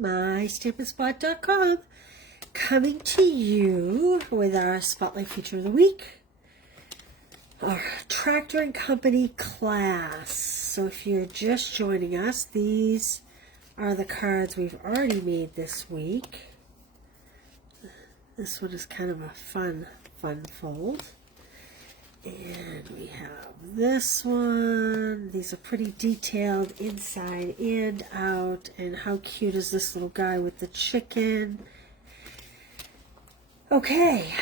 mystampandspot.com, coming to you with our Spotlight Feature of the Week, our Tractor and Company class. So if you're just joining us, these are the cards we've already made this week. This one is kind of a fun fold. And we have this one. These are pretty detailed inside and out. And how cute is this little guy with the chicken? Okay,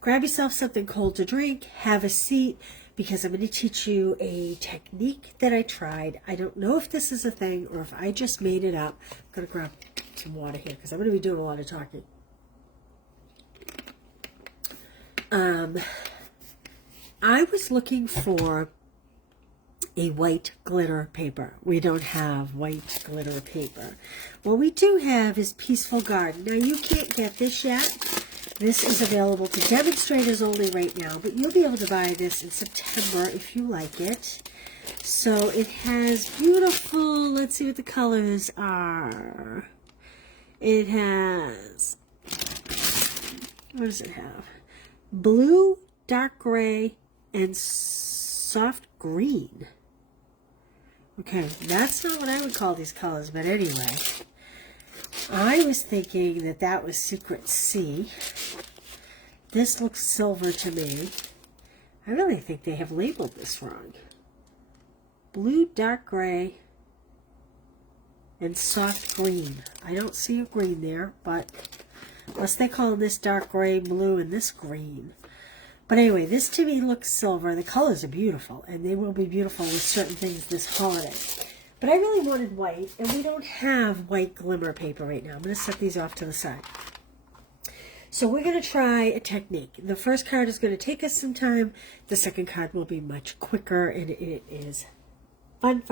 grab yourself something cold to drink, have a seat, because I'm going to teach you a technique that I tried. I don't know if this is a thing or if I just made it up. I'm going to grab some water here because I'm going to be doing a lot of talking. I was looking for a white glitter paper. We don't have white glitter paper. What we do have is Peaceful Garden. Now, you can't get this yet. This is available to demonstrators only right now, but you'll be able to buy this in September if you like it. So it has beautiful, let's see what the colors are. It has, what does it have? Blue, dark gray, and soft green. Okay, that's not what I would call these colors, but anyway. I was thinking that that was Secret C. This looks silver to me. I really think they have labeled this wrong. Blue, dark gray, and soft green. I don't see a green there, but unless they call this dark gray, blue, and this green. But anyway, this to me looks silver. The colors are beautiful, and they will be beautiful with certain things this holiday. But I really wanted white, and we don't have white glimmer paper right now. I'm going to set these off to the side. So we're going to try a technique. The first card is going to take us some time. The second card will be much quicker, and it is fun.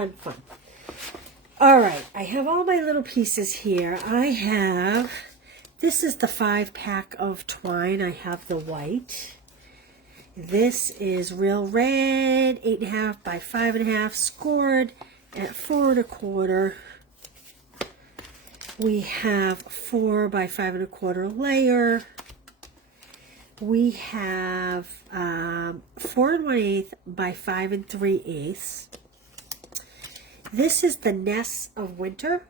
All right, I have all my little pieces here. This is the 5-pack of twine. I have the white. This is real red, 8.5 by 5.5, scored at 4 1/4. We have 4 by 5 1/4 layer. We have 4 1/8 by 5 3/8. This is the Nests of Winter.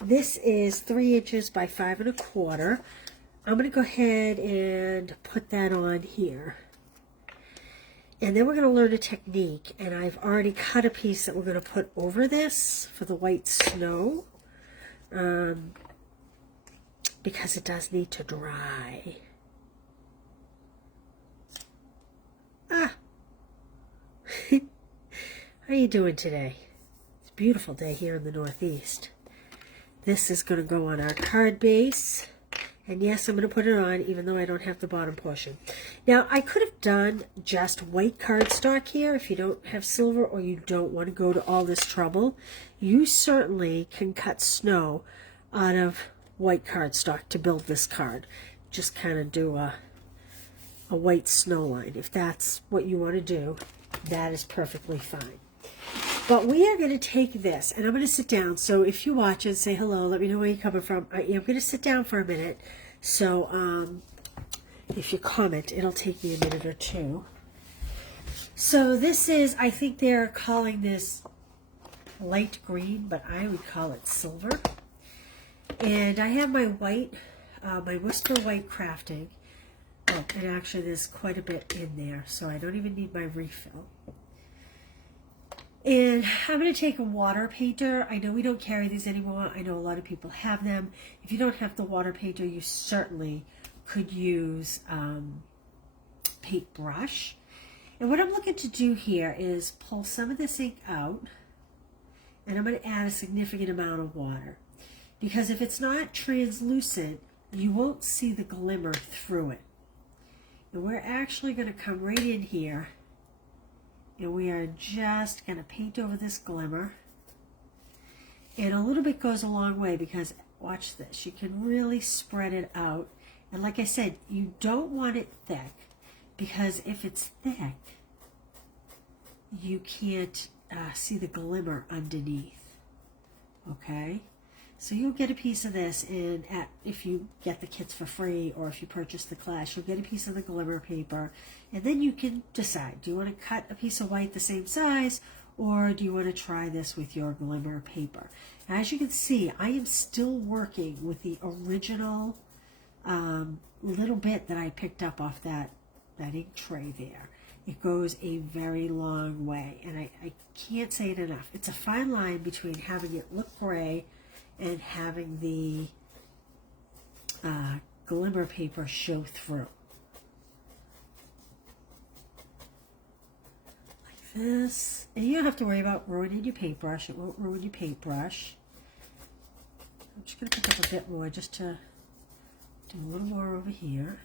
This is 3 inches by 5 1/4. I'm going to go ahead and put that on here. And then we're going to learn a technique, and I've already cut a piece that we're going to put over this for the white snow, because it does need to dry. How are you doing today? It's a beautiful day here in the Northeast. This is going to go on our card base. And yes, I'm going to put it on, even though I don't have the bottom portion. Now, I could have done just white cardstock here. If you don't have silver or you don't want to go to all this trouble, you certainly can cut snow out of white cardstock to build this card. Just kind of do a white snow line. If that's what you want to do, that is perfectly fine. But we are going to take this, and I'm going to sit down. So if you watch and say hello, let me know where you're coming from. I am going to sit down for a minute. So if you comment, it'll take me a minute or two. So this is, I think they're calling this light green, but I would call it silver. And I have my white, my Whisper White Crafting. Oh, and actually there's quite a bit in there, so I don't even need my refill. And I'm going to take a water painter. I know we don't carry these anymore. I know a lot of people have them. If you don't have the water painter, you certainly could use paintbrush. And what I'm looking to do here is pull some of this ink out, and I'm going to add a significant amount of water. Because if it's not translucent, you won't see the glimmer through it. And we're actually going to come right in here, and we are just going to paint over this glimmer. And a little bit goes a long way, because watch this, you can really spread it out. And like I said, you don't want it thick, because if it's thick, you can't see the glimmer underneath. Okay, So you'll get a piece of this, and if you get the kits for free or if you purchase the class, you'll get a piece of the glimmer paper, and then you can decide, do you want to cut a piece of white the same size, or do you want to try this with your glimmer paper? Now, as you can see, I am still working with the original little bit that I picked up off that ink tray there. It goes a very long way, and I can't say it enough. It's a fine line between having it look gray and having the glimmer paper show through. Like this. And you don't have to worry about ruining your paintbrush. It won't ruin your paintbrush. I'm just going to pick up a bit more just to do a little more over here.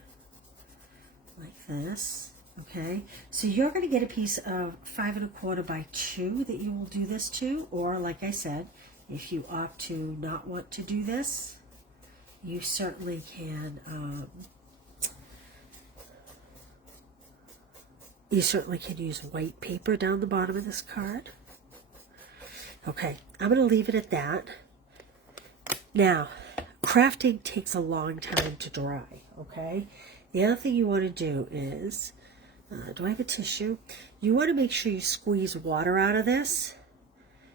Like this. Okay, so you're going to get a piece of 5 1/4 by 2 that you will do this to, or like I said, if you opt to not want to do this, you certainly can. You certainly can use white paper down the bottom of this card. Okay, I'm going to leave it at that. Now, crafting takes a long time to dry. Okay, the other thing you want to do is. Do I have a tissue? You want to make sure you squeeze water out of this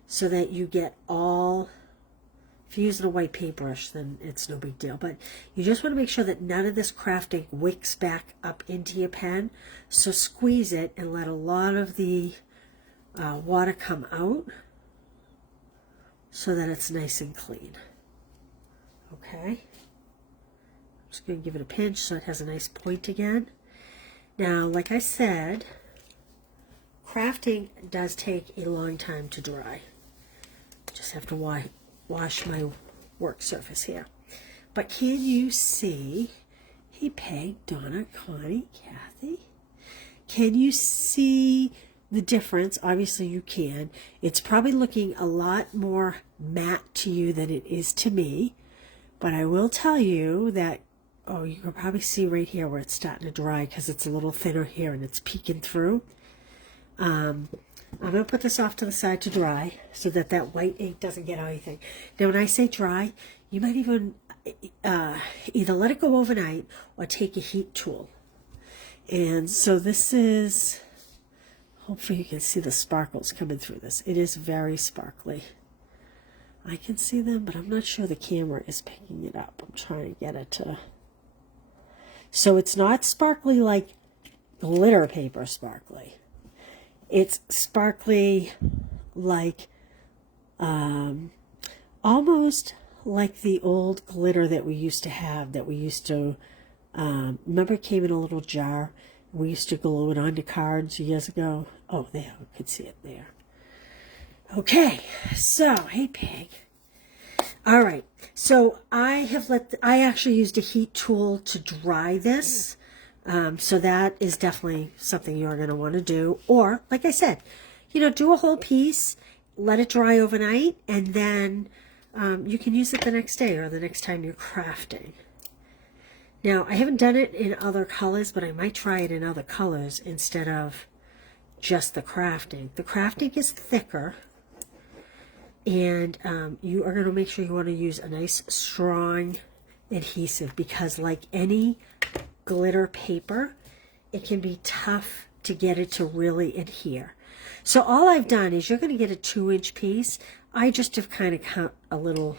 so that you get all, if you're using a white paintbrush, then it's no big deal. But you just want to make sure that none of this crafting wicks back up into your pen. So squeeze it and let a lot of the water come out so that it's nice and clean. Okay. I'm just going to give it a pinch so it has a nice point again. Now, like I said, crafting does take a long time to dry. Just have to wash my work surface here. But can you see, hey Peg, Donna, Connie, Kathy, can you see the difference? Obviously you can. It's probably looking a lot more matte to you than it is to me. But I will tell you that oh, you can probably see right here where it's starting to dry because it's a little thinner here and it's peeking through. I'm going to put this off to the side to dry so that that white ink doesn't get anything. Now, when I say dry, you might even either let it go overnight or take a heat tool. And so this is, hopefully you can see the sparkles coming through this. It is very sparkly. I can see them, but I'm not sure the camera is picking it up. I'm trying to get it to... So it's not sparkly like glitter paper sparkly. It's sparkly like almost like the old glitter that we used to have, that we used to, remember it came in a little jar? We used to glue it onto cards years ago. Oh, there, we could see it there. Okay, so, hey Pig. All right, so I actually used a heat tool to dry this. So that is definitely something you're going to want to do. Or, like I said, do a whole piece, let it dry overnight, and then you can use it the next day or the next time you're crafting. Now, I haven't done it in other colors, but I might try it in other colors instead of just the crafting. The crafting is thicker. And you are going to make sure you want to use a nice strong adhesive because like any glitter paper, it can be tough to get it to really adhere. So all I've done is you're going to get a 2-inch piece. I just have kind of cut a little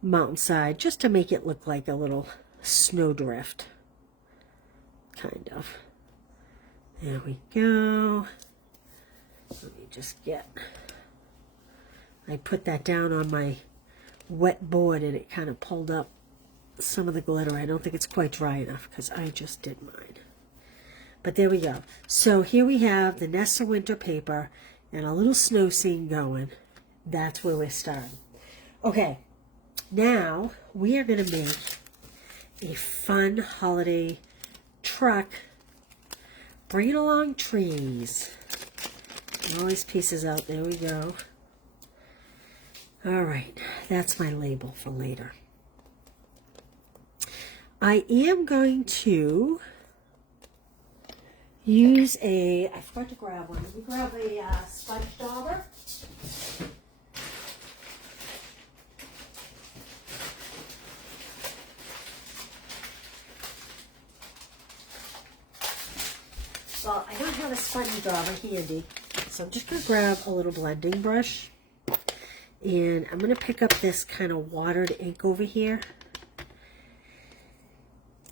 mountainside just to make it look like a little snowdrift. Kind of. There we go. Let me just get... I put that down on my wet board and it kind of pulled up some of the glitter. I don't think it's quite dry enough because I just did mine. But there we go. So here we have the Nessa winter paper and a little snow scene going. That's where we're starting. Okay, now we are going to make a fun holiday truck. Bringing along trees. All these pieces out. There we go. All right, that's my label for later. I am going to use I forgot to grab one. Let me grab a sponge dauber. Well, I don't have a spongy dauber handy, so I'm just going to grab a little blending brush. And I'm going to pick up this kind of watered ink over here.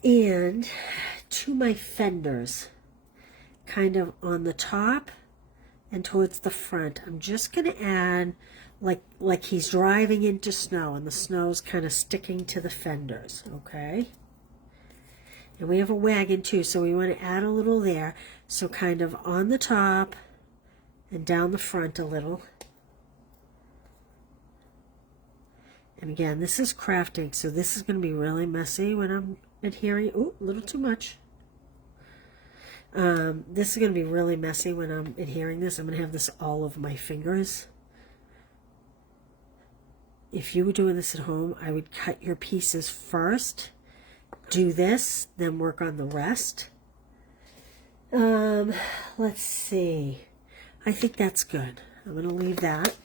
And to my fenders, kind of on the top and towards the front, I'm just going to add like he's driving into snow and the snow's kind of sticking to the fenders, okay? And we have a wagon too, so we want to add a little there. So kind of on the top and down the front a little. And again, this is crafting, so this is going to be really messy when I'm adhering. Ooh, a little too much. This is going to be really messy when I'm adhering this. I'm going to have this all over my fingers. If you were doing this at home, I would cut your pieces first, do this, then work on the rest. Let's see. I think that's good. I'm going to leave that.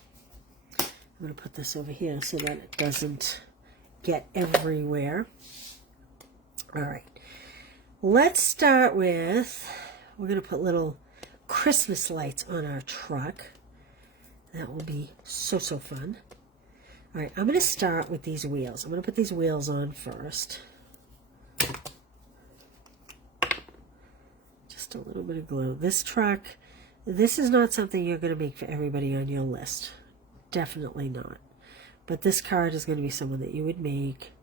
I'm going to put this over here so that it doesn't get everywhere. All right. Let's start with, we're going to put little Christmas lights on our truck. That will be so fun. All right, I'm going to start with these wheels. I'm going to put these wheels on first. Just a little bit of glue. This truck, this is not something you're going to make for everybody on your list. Definitely not. But this card is going to be someone that you would make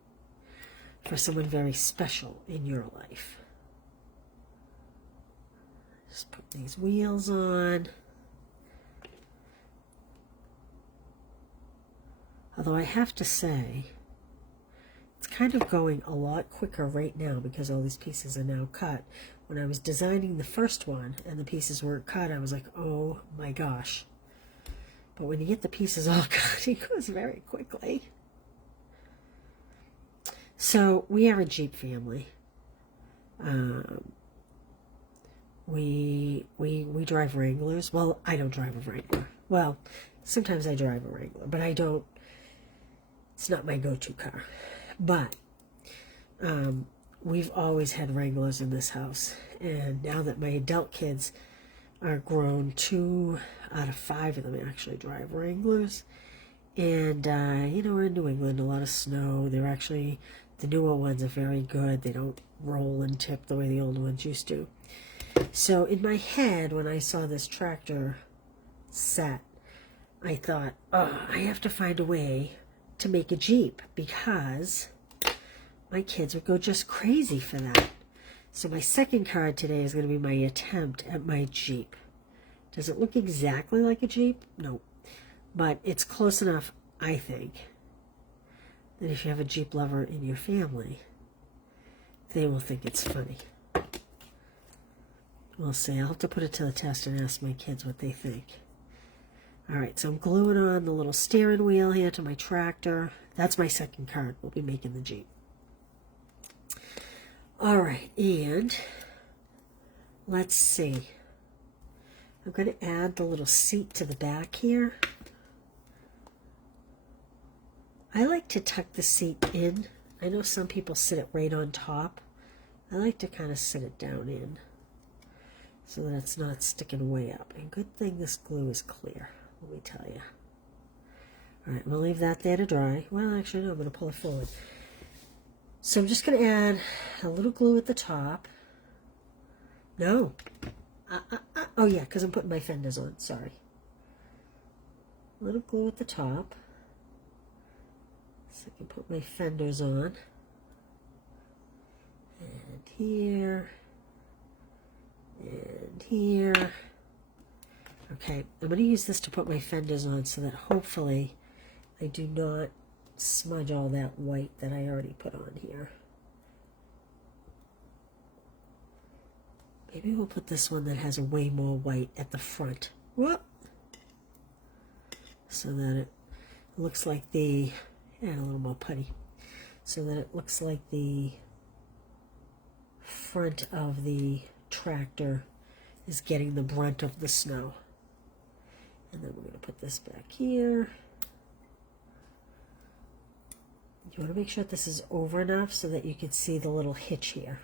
for someone very special in your life. Just put these wheels on. Although I have to say, it's kind of going a lot quicker right now because all these pieces are now cut. When I was designing the first one and the pieces weren't cut, I was like, oh my gosh. But when you get the pieces all cut, it goes very quickly. So we are a Jeep family. We drive Wranglers. Well, I don't drive a Wrangler. Well, sometimes I drive a Wrangler, but I don't. It's not my go-to car. But we've always had Wranglers in this house. And now that my adult kids are grown, 2 out of 5 of them actually drive Wranglers. And, you know, we're in New England, a lot of snow. They're actually, the newer ones are very good. They don't roll and tip the way the old ones used to. So in my head, when I saw this tractor set, I thought, oh, I have to find a way to make a Jeep because my kids would go just crazy for that. So my second card today is going to be my attempt at my Jeep. Does it look exactly like a Jeep? No. But it's close enough, I think, that if you have a Jeep lover in your family, they will think it's funny. We'll see. I'll have to put it to the test and ask my kids what they think. All right, so I'm gluing on the little steering wheel here to my tractor. That's my second card. We'll be making the Jeep. All right, and let's see. I'm going to add the little seat to the back here. I like to tuck the seat in. I know some people sit it right on top. I like to kind of sit it down in so that it's not sticking way up. And good thing this glue is clear, let me tell you. All right, I'm going to leave that there to dry. Well, actually, no, I'm going to pull it forward. So I'm just going to add a little glue at the top. No. Oh, yeah, because I'm putting my fenders on. Sorry. A little glue at the top. So I can put my fenders on. And here. And here. Okay, I'm going to use this to put my fenders on so that hopefully I do not smudge all that white that I already put on here. Maybe we'll put this one that has way more white at the front. Whoop! So that it looks like the, and a little more putty, so that it looks like the front of the tractor is getting the brunt of the snow. And then we're going to put this back here. You want to make sure that this is over enough so that you can see the little hitch here.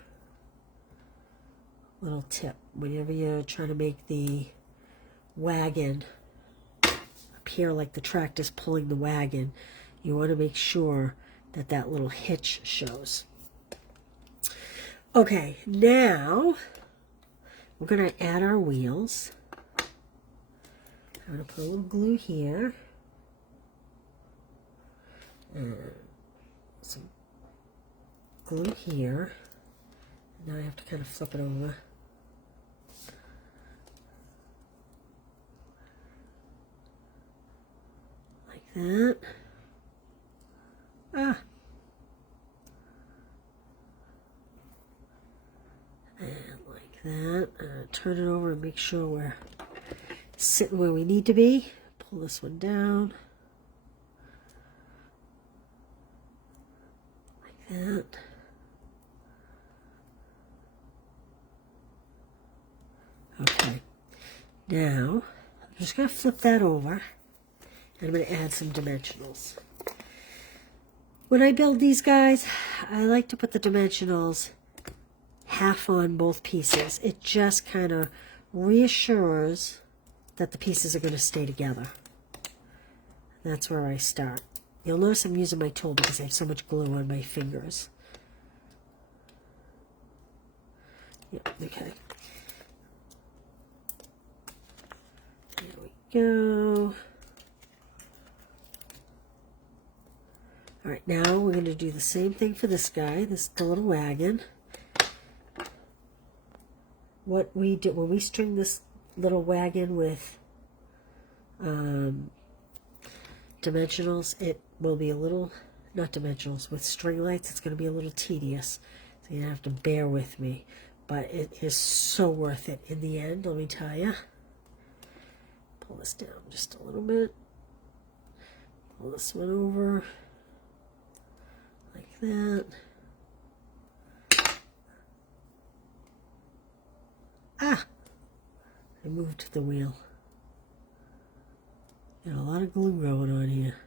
little tip. Whenever you're trying to make the wagon appear like the tractor's pulling the wagon, you want to make sure that that little hitch shows. Okay, now we're going to add our wheels. I'm going to put a little glue here. And some glue here. Now I have to kind of flip it over. Like that. Ah. And like that. Turn it over and make sure we're sitting where we need to be. Pull this one down. Like that. Okay. Now, I'm just going to flip that over. And I'm going to add some dimensionals. When I build these guys, I like to put the dimensionals half on both pieces. It just kind of reassures that the pieces are going to stay together. That's where I start. You'll notice I'm using my tool because I have so much glue on my fingers. Yep, okay. There we go. All right, now we're going to do the same thing for this guy, the little wagon. What we do when we string this little wagon with dimensionals, it will be a little, not dimensionals, with string lights, it's going to be a little tedious. So you're going to have to bear with me. But it is so worth it in the end, let me tell you. Pull this down just a little bit. Pull this one over. Like that. Ah! I moved the wheel. Got a lot of glue going on here.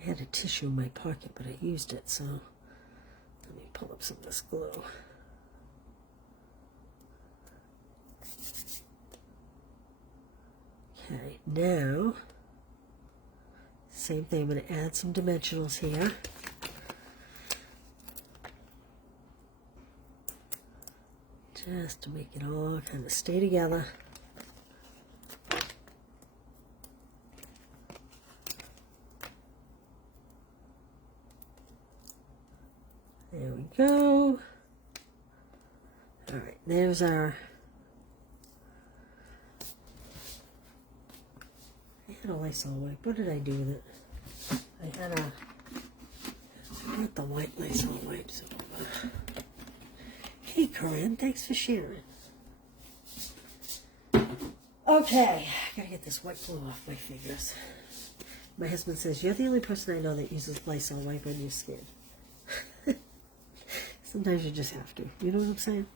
I had a tissue in my pocket, but I used it, so let me pull up some of this glue. Okay, now, same thing, I'm going to add some dimensionals here. Just to make it all kind of stay together. There we go. All right, there's our... I had a Lysol wipe. What did I do with it? I had the white Lysol wipes. Hey, Corinne, thanks for sharing. Okay, I gotta get this white glue off my fingers. My husband says, you're the only person I know that uses Lysol wipe on your skin. Sometimes you just have to. You know what I'm saying?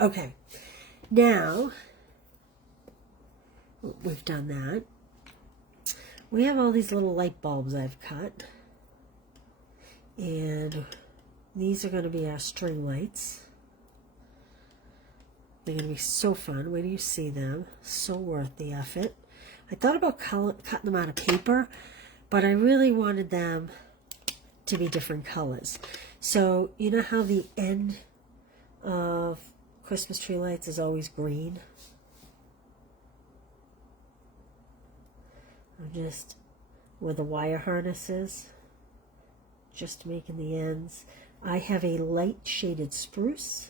Okay, now we've done that. We have all these little light bulbs I've cut. And these are going to be our string lights. They're going to be so fun. Wait till you see them. So worth the effort. I thought about cutting them out of paper, but I really wanted them to be different colors. So, you know how the end of Christmas tree lights is always green? I'm just, where the wire harness is, just making the ends. I have a light shaded spruce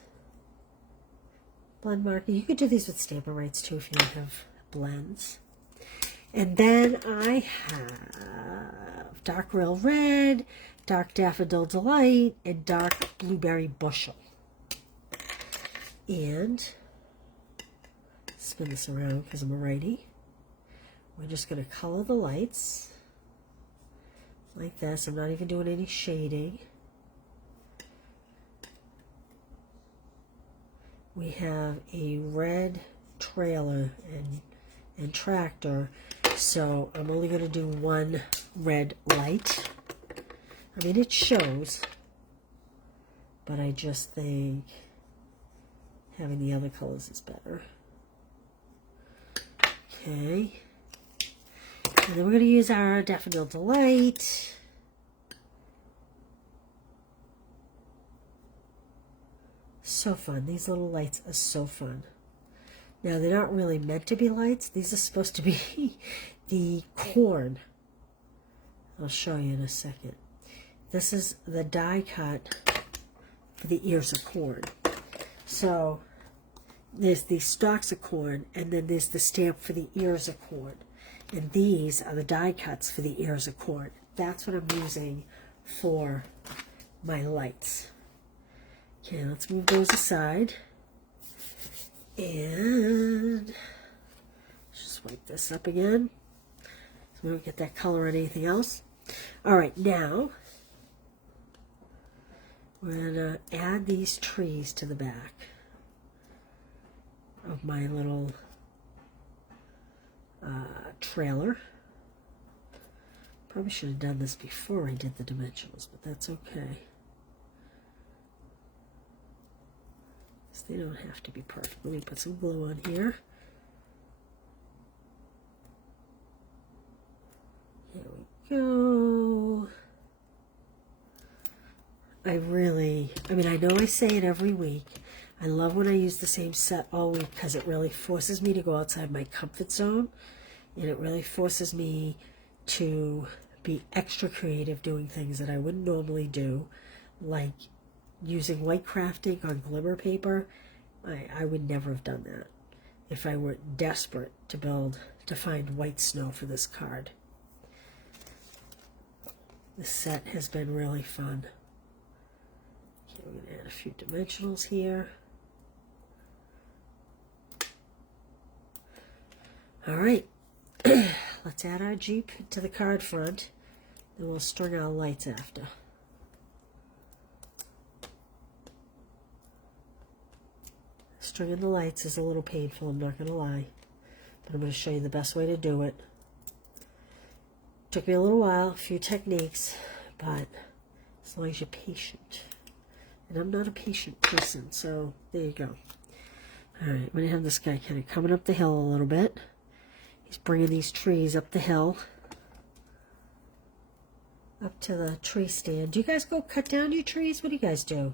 blend marker. You could do these with Stampin' Rights too if you don't have blends. And then I have dark real red, dark daffodil delight, and dark blueberry bushel. And spin this around because I'm a righty. We're just going to color the lights like this. I'm not even doing any shading. We have a red trailer and tractor, So I'm only going to do one red light. I mean, it shows, but I just think having the other colors is better. Okay. And then we're going to use our Daffodil Delight. So fun. These little lights are so fun. Now, they're not really meant to be lights. These are supposed to be the corn. I'll show you in a second. This is the die cut for the ears of corn. So there's the stalks of corn, and then there's the stamp for the ears of corn. And these are the die cuts for the ears of corn. That's what I'm using for my lights. Okay, let's move those aside. And just wipe this up again so we don't get that color on anything else. All right, now we're going to add these trees to the back of my little trailer. Probably should have done this before I did the dimensionals, but that's okay. They don't have to be perfect. Let me put some glue on here. Here we go. I mean, I know I say it every week. I love when I use the same set all week because it really forces me to go outside my comfort zone. And it really forces me to be extra creative doing things that I wouldn't normally do, like using white crafting on glimmer paper. I would never have done that if I were desperate to find white snow for this card. This set has been really fun. Okay, we're going to add a few dimensionals here. All right, let's add our Jeep to the card front, and we'll string our lights after. Stringing the lights is a little painful, I'm not going to lie, but I'm going to show you the best way to do it. Took me a little while, a few techniques, but as long as you're patient. And I'm not a patient person, so there you go. All right, I'm going to have this guy kind of coming up the hill a little bit. He's bringing these trees up the hill, up to the tree stand. Do you guys go cut down your trees? What do you guys do?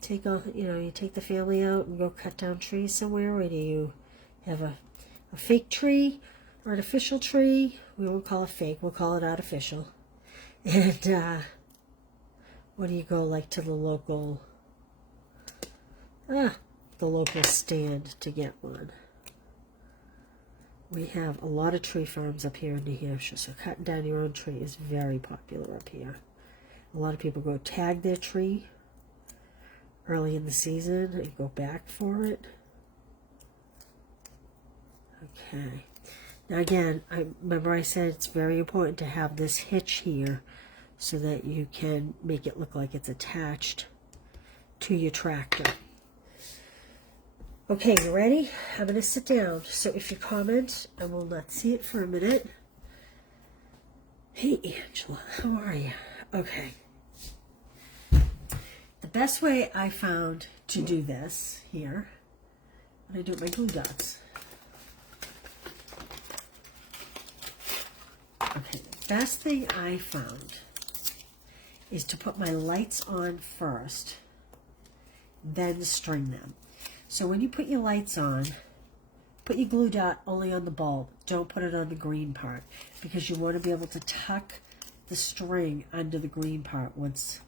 Take off, you take the family out and go cut down trees somewhere, or do you have a fake tree, artificial tree? We won't call it fake, we'll call it artificial. And what do you go like to the local stand to get one? We have a lot of tree farms up here in New Hampshire, so cutting down your own tree is very popular up here. A lot of people go tag their tree early in the season and go back for it. Okay. Now again, remember I said it's very important to have this hitch here so that you can make it look like it's attached to your tractor. Okay, you ready? I'm going to sit down. So if you comment, I will not see it for a minute. Hey, Angela, how are you? Okay. The best way I found to do this here, when I do my glue dots. Okay, the best thing I found is to put my lights on first, then string them. So when you put your lights on, put your glue dot only on the bulb. Don't put it on the green part, because you want to be able to tuck the string under the green part once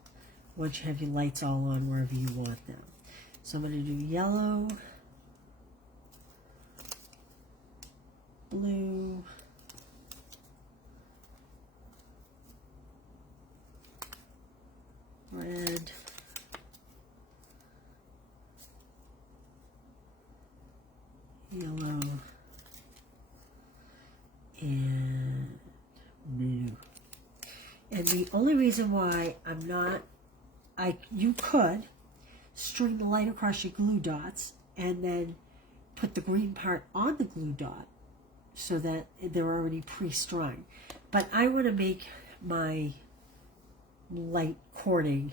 you have your lights all on wherever you want them. So I'm going to do yellow, blue, red, yellow, and blue. And the only reason why I'm not, you could string the light across your glue dots and then put the green part on the glue dot so that they're already pre-strung. But I want to make my light cording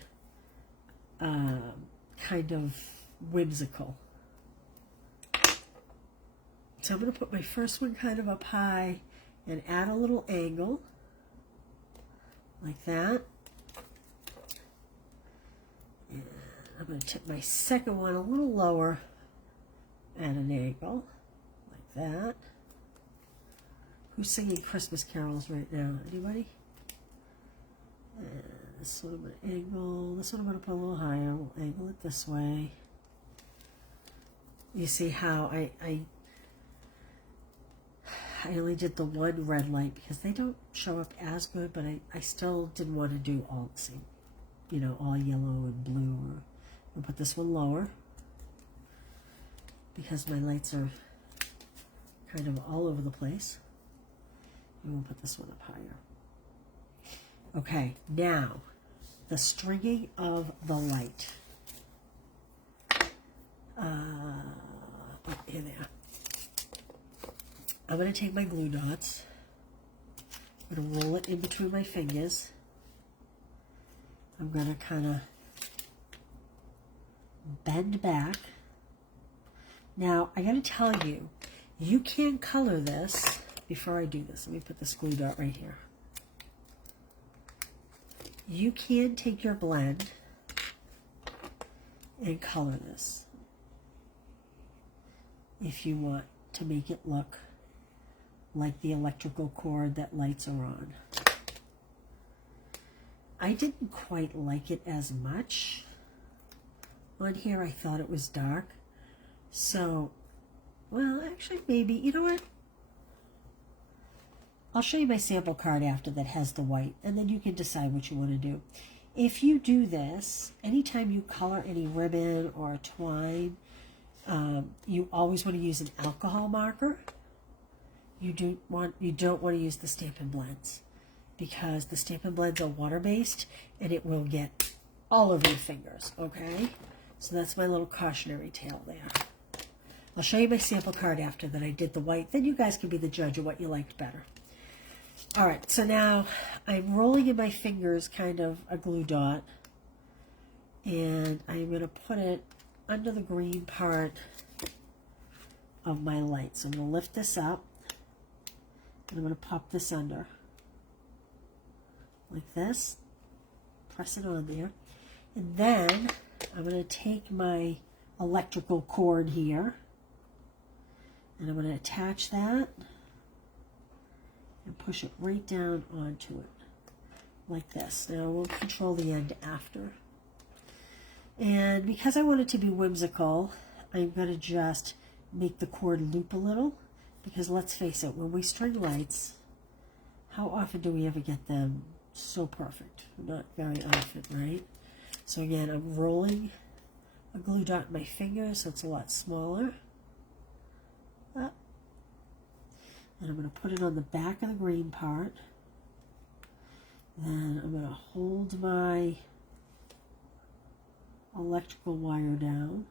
kind of whimsical. So I'm going to put my first one kind of up high and add a little angle like that. And I'm going to tip my second one a little lower at an angle like that. Who's singing Christmas carols right now? Anybody? And this one I'm going to angle. This one I'm going to put a little higher. We'll angle it this way. You see how I only did the one red light because they don't show up as good, but I still didn't want to do all the same, you know, all yellow and blue. I'll put this one lower because my lights are kind of all over the place. And we'll put this one up higher. Okay, now the stringing of the light. Here they are. I'm going to take my glue dots. I'm going to roll it in between my fingers. I'm going to kind of bend back. Now, I got to tell you, you can color this before I do this. Let me put this glue dot right here. You can take your blend and color this if you want to make it look like the electrical cord that lights are on. I didn't quite like it as much. On here I thought it was dark. So, well, actually maybe, you know what? I'll show you my sample card after that has the white, and then you can decide what you want to do. If you do this, anytime you color any ribbon or twine, you always want to use an alcohol marker. You don't want to use the Stampin' Blends because the Stampin' Blends are water-based and it will get all over your fingers, okay? So that's my little cautionary tale there. I'll show you my sample card after that I did the white. Then you guys can be the judge of what you liked better. All right, so now I'm rolling in my fingers kind of a glue dot, and I'm going to put it under the green part of my light. So I'm going to lift this up, and I'm going to pop this under like this, press it on there, and then I'm going to take my electrical cord here, and I'm going to attach that and push it right down onto it like this. Now we'll control the end after. And because I want it to be whimsical, I'm going to just make the cord loop a little, because let's face it, when we string lights, how often do we ever get them so perfect? Not very often, right? So again, I'm rolling a glue dot in my finger so it's a lot smaller. Up. And I'm going to put it on the back of the green part. Then I'm going to hold my electrical wire down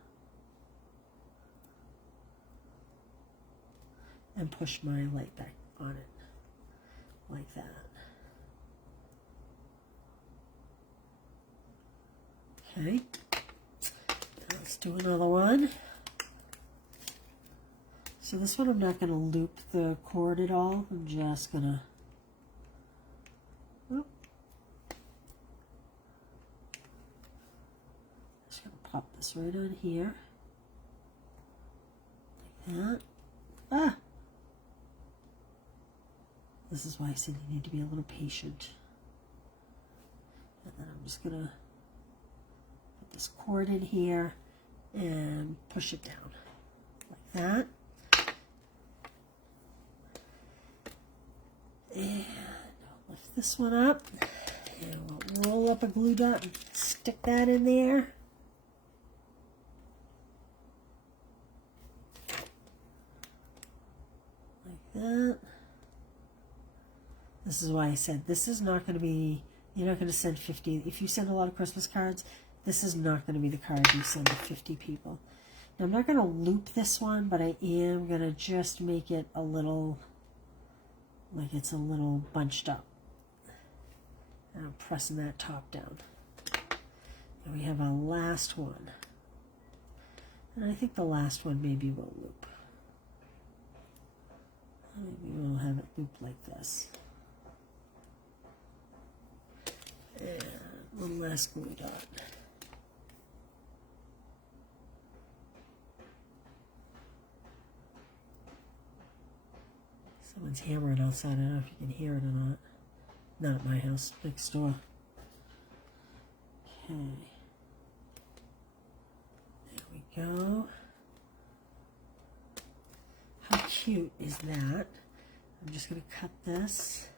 and push my light back on it like that. Okay, let's do another one. So this one I'm not going to loop the cord at all. I'm just going to pop this right on here like that. Ah! This is why I said you need to be a little patient. And then I'm just going to put this cord in here and push it down like that. And I'll lift this one up, and we'll roll up a glue dot and stick that in there. Like that. This is why I said this is not going to be, you're not going to send 50. If you send a lot of Christmas cards, this is not going to be the card you send to 50 people. Now, I'm not going to loop this one, but I am going to just make it a little like it's a little bunched up. And I'm pressing that top down. And we have our last one. And I think the last one maybe will loop. Maybe we'll have it loop like this. And one last glue dot. Someone's hammering outside. I don't know if you can hear it or not. Not at my house, next door. Okay. There we go. How cute is that? I'm just going to cut this.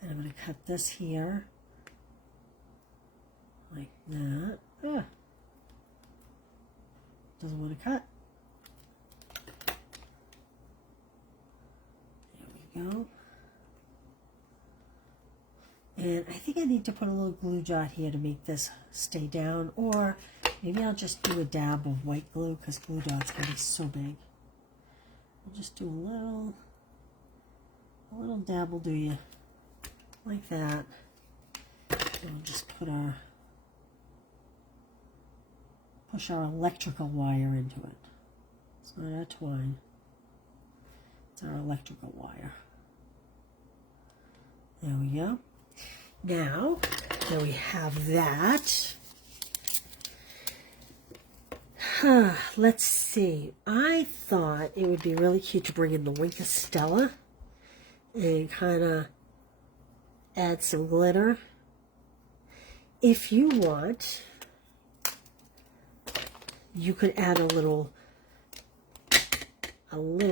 And I'm going to cut this here. Like that. Ah. Doesn't want to cut. There we go. And I think I need to put a little glue dot here to make this stay down. Or maybe I'll just do a dab of white glue because glue dots can be so big. I'll just do a little dab will do you. Like that. And we'll just put push our electrical wire into it. It's not our twine. It's our electrical wire. There we go. Now that we have that, let's see. I thought it would be really cute to bring in the Wink of Stella and kind of add some glitter. If you want, you could add a little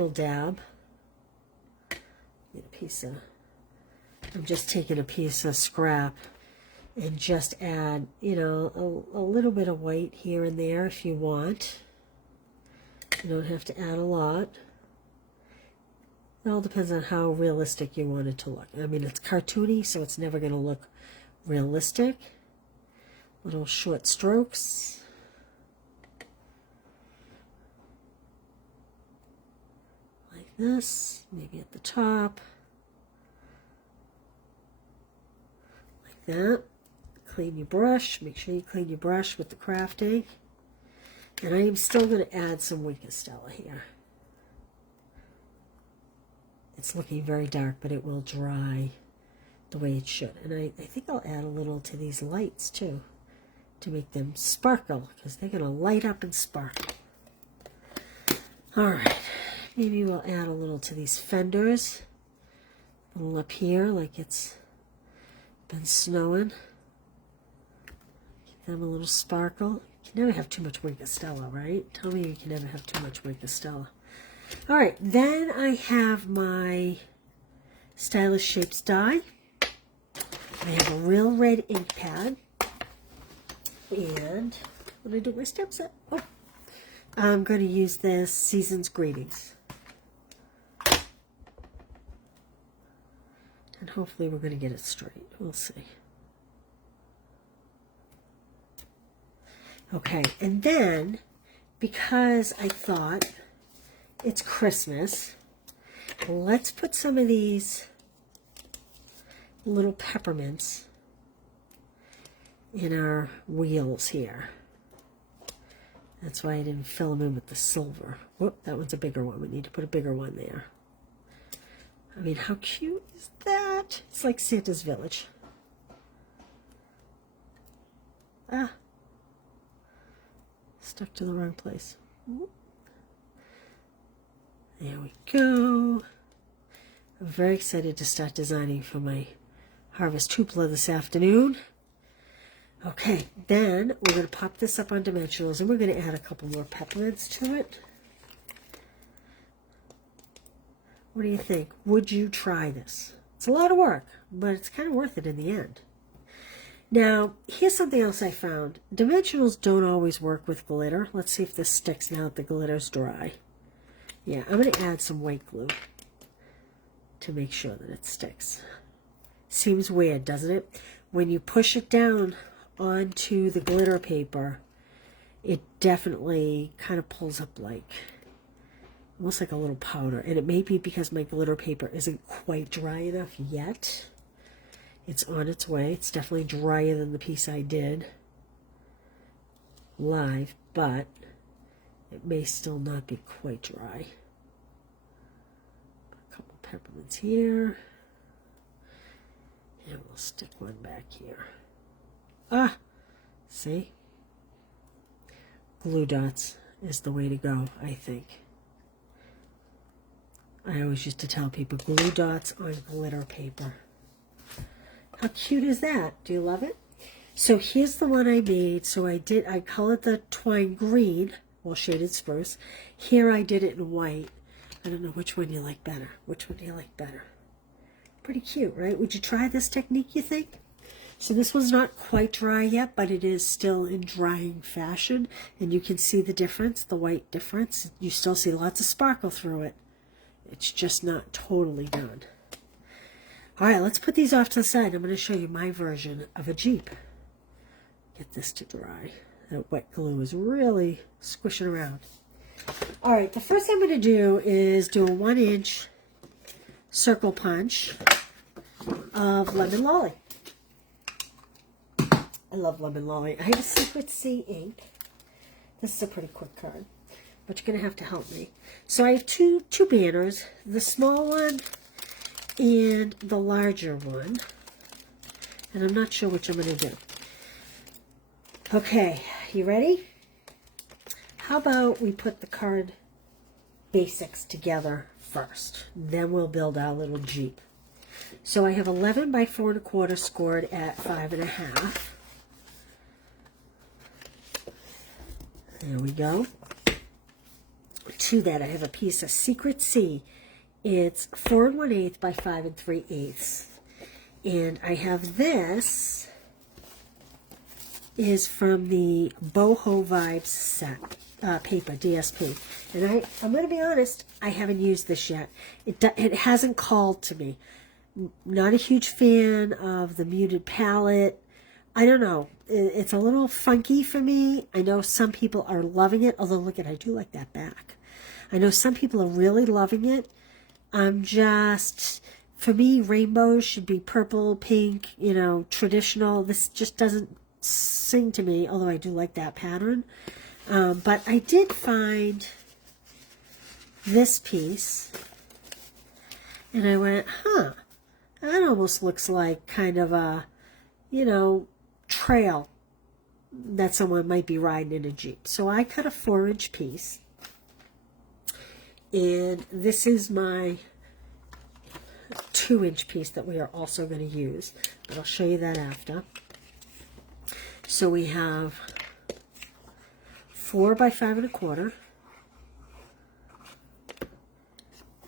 dab. Get a piece of, I'm just taking a piece of scrap and just add, you know, a little bit of white here and there if you want. You don't have to add a lot. It all depends on how realistic you want it to look. I mean, it's cartoony, so it's never going to look realistic. Little short strokes. Like this, maybe at the top. Like that. Clean your brush. Make sure you clean your brush with the craft ink. And I am still going to add some Wink of Stella here. It's looking very dark, but it will dry the way it should. And I think I'll add a little to these lights too, to make them sparkle, because they're going to light up and sparkle. All right, maybe we'll add a little to these fenders, a little up here like it's been snowing. Give them a little sparkle. You can never have too much Wink of Stella, right? Tell me you can never have too much Wink of Stella. All right, then I have my Stylish Shapes die. I have a real red ink pad. And what did I do with my step set? Oh, I'm going to use this Season's Greetings. And hopefully we're going to get it straight. We'll see. Okay, and then because I thought it's Christmas, let's put some of these little peppermints in our wheels here. That's why I didn't fill them in with the silver. Whoop, that one's a bigger one. We need to put a bigger one there. I mean, how cute is that? It's like Santa's Village. Ah. Stuck to the wrong place. Whoop. There we go. I'm very excited to start designing for my Harvest Hoopla this afternoon. Okay, then we're going to pop this up on dimensionals and we're going to add a couple more peppermints to it. What do you think? Would you try this? It's a lot of work, but it's kind of worth it in the end. Now, here's something else I found. Dimensionals don't always work with glitter. Let's see if this sticks now that the glitter's dry. Yeah, I'm going to add some white glue to make sure that it sticks. Seems weird, doesn't it? When you push it down onto the glitter paper, it definitely kind of pulls up like almost like a little powder. And it may be because my glitter paper isn't quite dry enough yet. It's on its way. It's definitely drier than the piece I did live, but it may still not be quite dry. A couple peppermints here. And we'll stick one back here. Ah! See? Glue dots is the way to go, I think. I always used to tell people glue dots on glitter paper. How cute is that? Do you love it? So here's the one I made. So I colored the twine green, well, shaded spruce. Here I did it in white. I don't know which one you like better. Which one do you like better? Pretty cute, right? Would you try this technique, you think? So this one's not quite dry yet, but it is still in drying fashion. And you can see the difference, the white difference. You still see lots of sparkle through it. It's just not totally done. All right, let's put these off to the side. I'm going to show you my version of a Jeep. Get this to dry. That wet glue is really squishing around. All right, the first thing I'm going to do is do a 1-inch circle punch of Lemon Lolly. I love Lemon Lolly. I have a Secret C ink. This is a pretty quick card, but you're going to have to help me. So I have two banners, the small one and the larger one, and I'm not sure which I'm going to do. Okay, you ready? How about we put the card basics together first, then we'll build our little Jeep. So I have 11 by 4 1/4 scored at 5.5. There we go. To that, I have a piece of Secret C. It's 4 1/8 by 5 3/8. And I have this is from the Boho Vibes set paper, DSP. And I'm going to be honest, I haven't used this yet. It hasn't called to me. Not a huge fan of the muted palette. I don't know. It's a little funky for me. I know some people are loving it, although look at, I do like that back. I know some people are really loving it. For me, rainbows should be purple, pink, traditional. This just doesn't sing to me, although I do like that pattern. But I did find this piece, and I went, that almost looks like kind of a, trail that someone might be riding in a Jeep. So I cut a 4-inch piece, and this is my 2-inch piece that we are also going to use, but I'll show you that after. So we have 4 by 5 1/4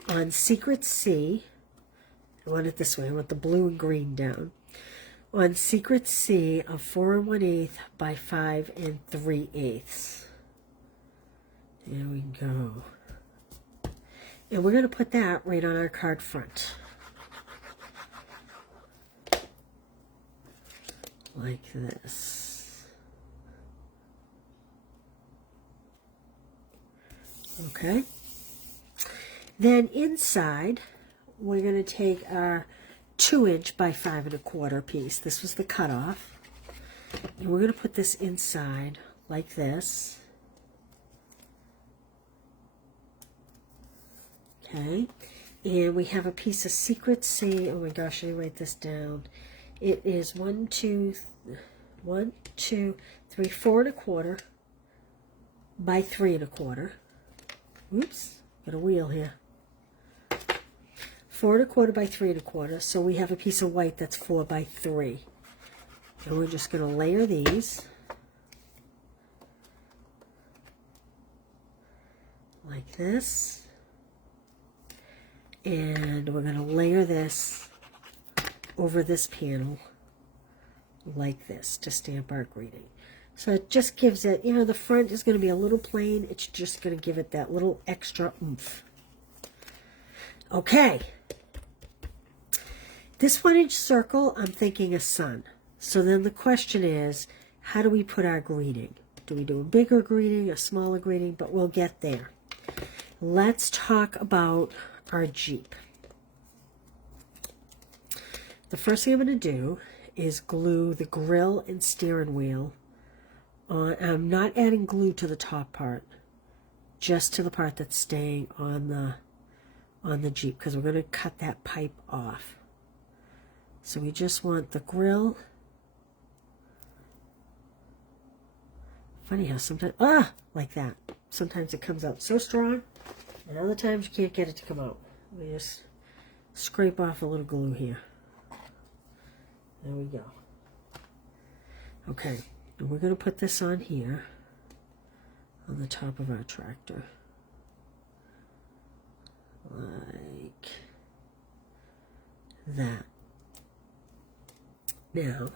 on Secret C. I want it this way. I want the blue and green down. On Secret C of 4 1/8 by 5 3/8. There we go. And we're going to put that right on our card front. Like this. Okay. Then inside, we're going to take our 2-inch by 5 1/4 piece. This was the cutoff. And we're going to put this inside like this. Okay. And we have a piece of Secret C. Oh my gosh, I write this down. It is 4 1/4 by 3 1/4. Oops, got a wheel here. 4 1/4 by 3 1/4. So we have a piece of white that's 4 by 3. And we're just going to layer these like this. And we're going to layer this over this panel like this to stamp our greeting. So it just gives it, the front is going to be a little plain. It's just going to give it that little extra oomph. Okay. This 1-inch circle, I'm thinking a sun. So then the question is, how do we put our greeting? Do we do a bigger greeting, a smaller greeting? But we'll get there. let's talk about our Jeep. The first thing I'm going to do is glue the grill and steering wheel on. I'm not adding glue to the top part, just to the part that's staying on the Jeep, because we're going to cut that pipe off. So we just want the grill. Funny how sometimes, like that. Sometimes it comes out so strong, and other times you can't get it to come out. We just scrape off a little glue here. There we go. Okay, and we're going to put this on here, on the top of our tractor. Like that. Now,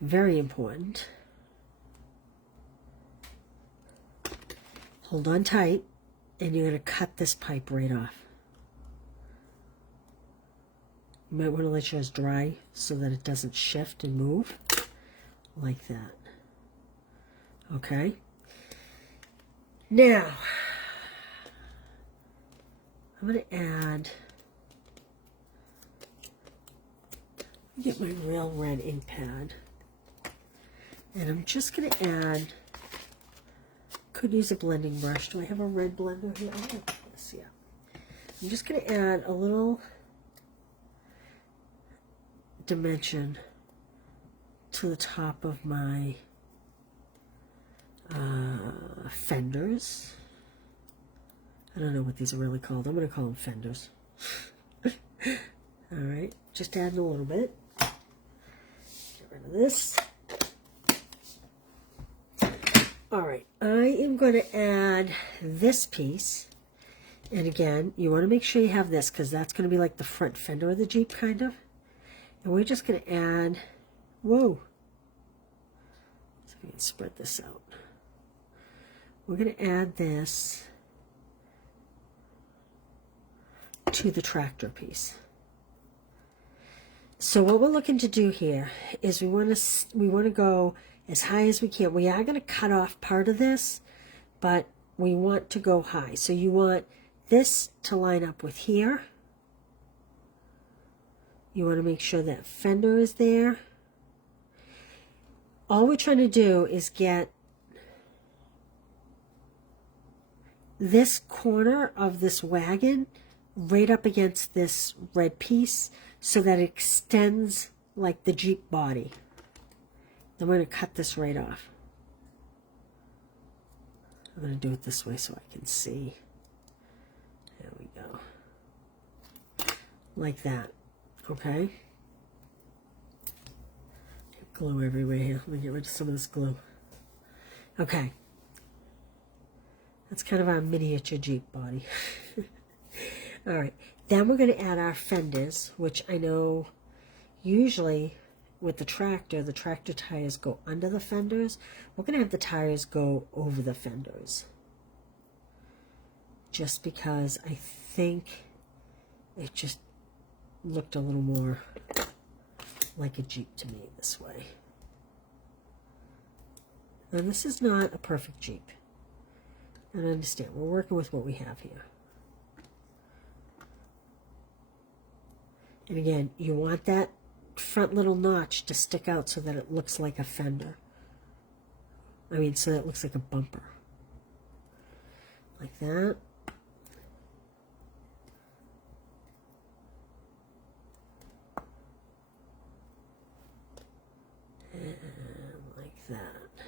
very important, hold on tight, and you're going to cut this pipe right off. You might want to let yours dry so that it doesn't shift and move like that. Okay? Now, I'm going to add, get my real red ink pad, and I'm just going to add, could use a blending brush. Do I have a red blender here? Oh, yes, yeah. I'm just going to add a little dimension to the top of my fenders. I don't know what these are really called. I'm going to call them fenders. All right, just adding a little bit. Get rid of this. All right, I am going to add this piece. And again, you want to make sure you have this, because that's going to be like the front fender of the Jeep, kind of. And we're just going to add, whoa. So we can spread this out. We're going to add this to the tractor piece. So what we're looking to do here is we want to go as high as we can. We are going to cut off part of this, but we want to go high. So you want this to line up with here. You want to make sure that fender is there. All we're trying to do is get this corner of this wagon right up against this red piece so that it extends like the Jeep body. Then we're going to cut this right off. I'm going to do it this way so I can see. There we go. Like that. Okay? Glue everywhere here. Let me get rid of some of this glue. Okay. That's kind of our miniature Jeep body. All right. Then we're going to add our fenders, which I know usually with the tractor tires go under the fenders. We're going to have the tires go over the fenders. Just because I think it just looked a little more like a Jeep to me this way. And this is not a perfect Jeep. And I understand, we're working with what we have here. And again, you want that front little notch to stick out so that it looks like a fender. I mean, so that it looks like a bumper. Like that. And like that.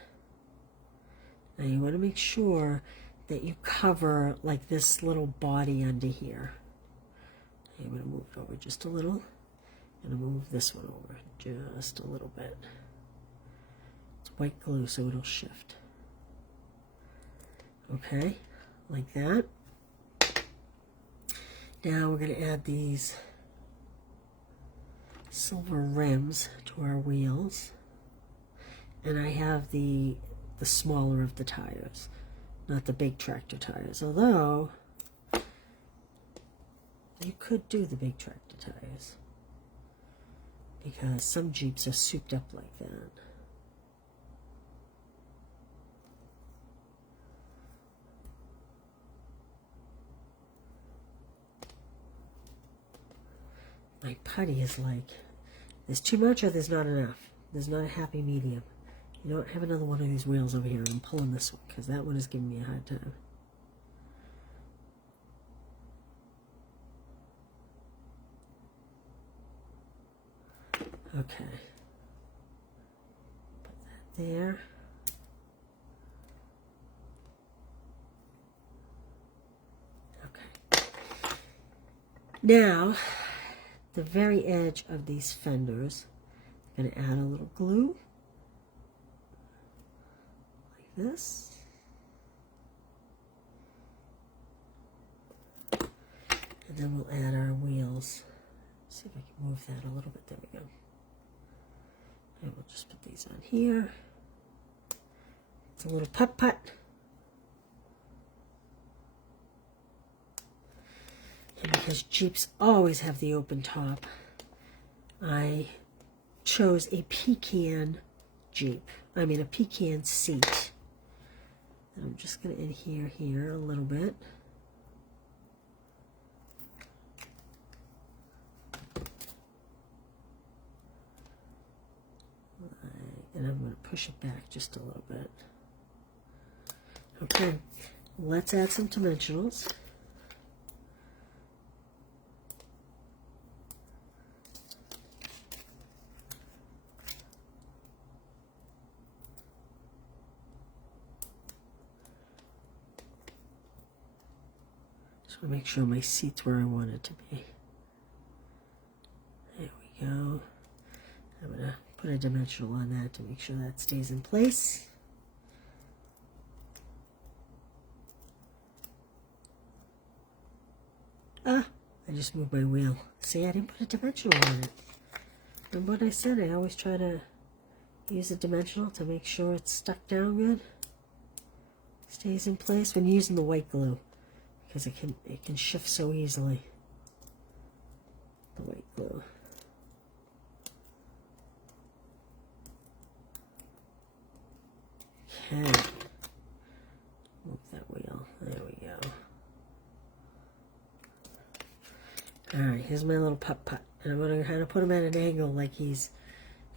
Now you want to make sure that you cover like this little body under here. I'm going to move it over just a little, and I'll move this one over just a little bit. It's white glue, so it'll shift. Okay, like that. Now we're going to add these silver rims to our wheels, and I have the smaller of the tires, not the big tractor tires, although you could do the big tractor tires because some Jeeps are souped up like that. My putty is like, there's too much or there's not enough. There's not a happy medium. You don't have another one of these wheels over here. I'm pulling this one because that one is giving me a hard time. Okay. Put that there. Okay. Now, the very edge of these fenders, I'm going to add a little glue. Like this. And then we'll add our wheels. See if I can move that a little bit. There we go. And we'll just put these on here. It's a little putt-putt. And because Jeeps always have the open top, I chose a pecan Jeep. I mean a pecan seat. And I'm just going to adhere here a little bit. And I'm going to push it back just a little bit. Okay, let's add some dimensionals. Just want to make sure my seat's where I want it to be. There we go. I'm going to put a dimensional on that to make sure that stays in place. Ah, I just moved my wheel. See, I didn't put a dimensional on it. Remember what I said? I always try to use a dimensional to make sure it's stuck down good. Stays in place when using the white glue, because it can shift so easily. The white glue. Okay. Move that wheel. There we go. Alright, here's my little putt-putt. And I'm going to kind of put him at an angle like he's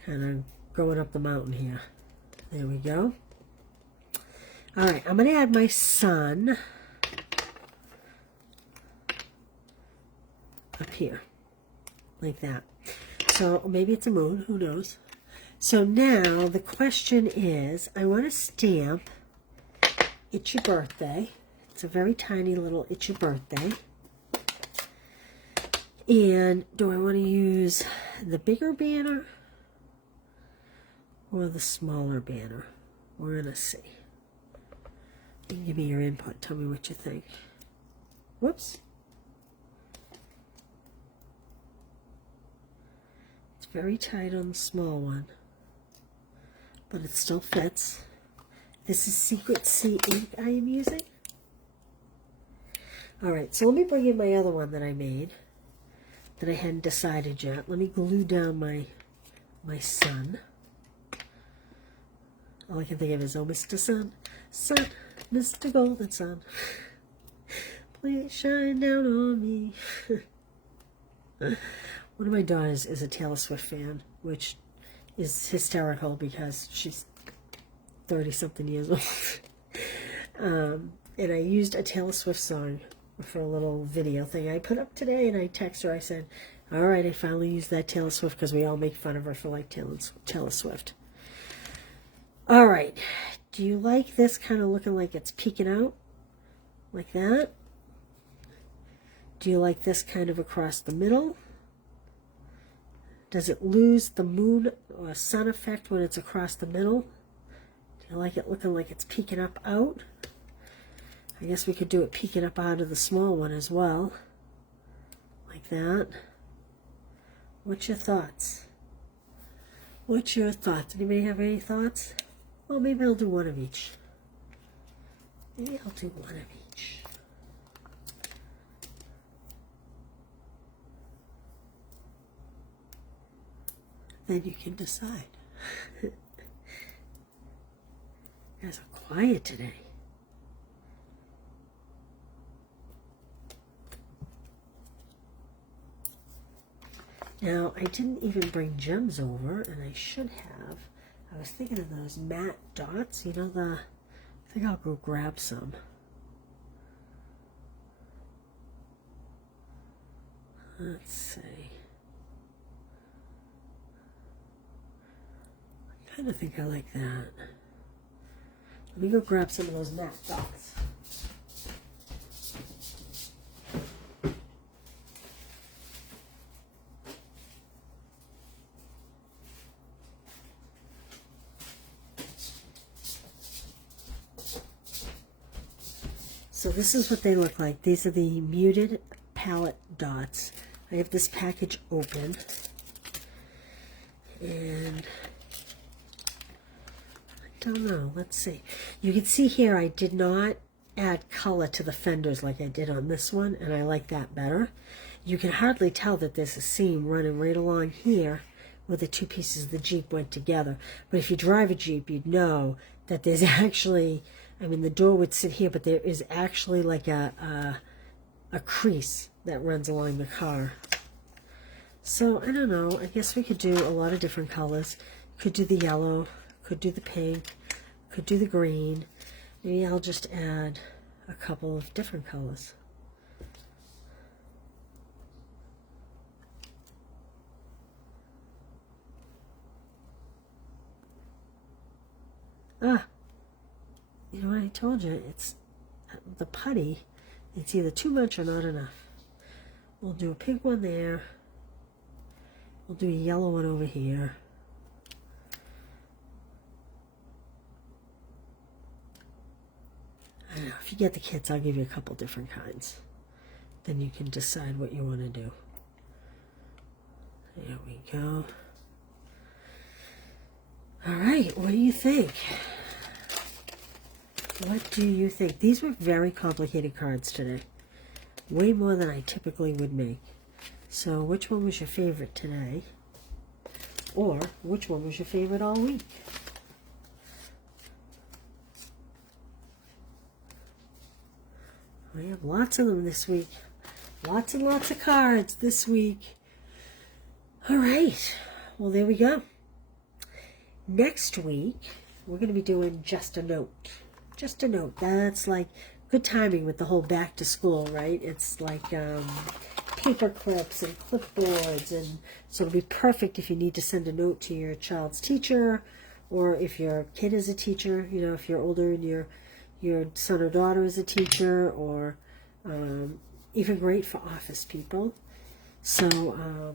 kind of going up the mountain here. There we go. Alright, I'm going to add my sun up here. Like that. So maybe it's a moon, who knows. So now the question is, I want to stamp It's Your Birthday. It's a very tiny little It's Your Birthday. And do I want to use the bigger banner or the smaller banner? We're going to see. You can give me your input. Tell me what you think. Whoops. It's very tight on the small one, but it still fits. This is Secret Sea ink I am using. Alright, so let me bring in my other one that I made that I hadn't decided yet. Let me glue down my sun. All I can think of is, oh, Mr. Sun, Sun, Mr. Golden Sun, please shine down on me. One of my daughters is a Taylor Swift fan, which is hysterical because she's 30-something years old. And I used a Taylor Swift song for a little video thing I put up today, and I texted her, I said, all right, I finally used that Taylor Swift, because we all make fun of her for like Taylor Swift. All right, do you like this kind of looking like it's peeking out? Like that? Do you like this kind of across the middle? Does it lose the moon or sun effect when it's across the middle? Do you like it looking like it's peeking up out? I guess we could do it peeking up out of the small one as well. Like that. What's your thoughts? What's your thoughts? Anybody have any thoughts? Well, maybe I'll do one of each. Maybe I'll do one of each. Then you can decide. You guys are quiet today. Now, I didn't even bring gems over, and I should have. I was thinking of those matte dots, you know, I think I'll go grab some. Let's see. I kind of think I like that. Let me go grab some of those matte dots. So this is what they look like. These are the muted palette dots. I have this package open. And I don't know. Let's see. You can see here I did not add color to the fenders like I did on this one, and I like that better. You can hardly tell that there's a seam running right along here where the two pieces of the Jeep went together. But if you drive a Jeep, you'd know that there's actually, I mean, the door would sit here, but there is actually like a crease that runs along the car. So, I don't know. I guess we could do a lot of different colors. Could do the yellow, could do the pink, could do the green. Maybe I'll just add a couple of different colors. Ah, you know what I told you? It's the putty. It's either too much or not enough. We'll do a pink one there. We'll do a yellow one over here. I don't know. If you get the kits, I'll give you a couple different kinds. Then you can decide what you want to do. There we go. All right, what do you think? What do you think? These were very complicated cards today. Way more than I typically would make. So which one was your favorite today? Or which one was your favorite all week? We have lots of them this week. Lots and lots of cards this week. All right. Well, there we go. Next week, we're going to be doing just a note. Just a note. That's like good timing with the whole back to school, right? It's like paper clips and clipboards, and so it'll be perfect if you need to send a note to your child's teacher, or if your kid is a teacher, you know, if you're older and your son or daughter is a teacher, or even great for office people. So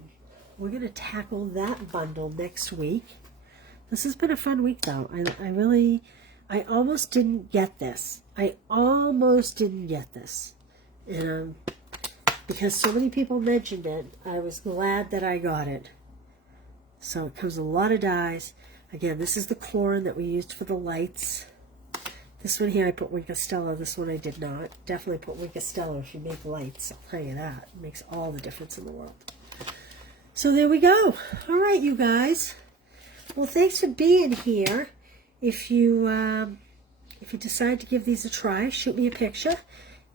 we're going to tackle that bundle next week. This has been a fun week, though. I almost didn't get this. And because so many people mentioned it, I was glad that I got it. So it comes with a lot of dies. Again, this is the corn that we used for the lights. This one here I put Wink of Stella. This one I did not. Definitely put Wink of Stella if you make lights. I'll tell you that. It makes all the difference in the world. So there we go. All right, you guys. Well, thanks for being here. If you decide to give these a try, shoot me a picture.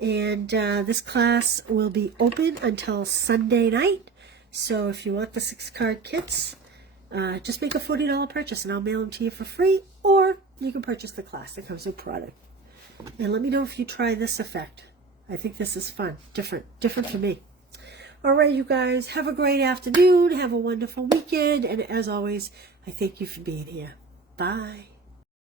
And this class will be open until Sunday night. So if you want the 6-card kits, just make a $40 purchase and I'll mail them to you for free. Or you can purchase the class that comes with product. And let me know if you try this effect. I think this is fun. Different for me. All right, you guys. Have a great afternoon. Have a wonderful weekend. And as always, I thank you for being here. Bye.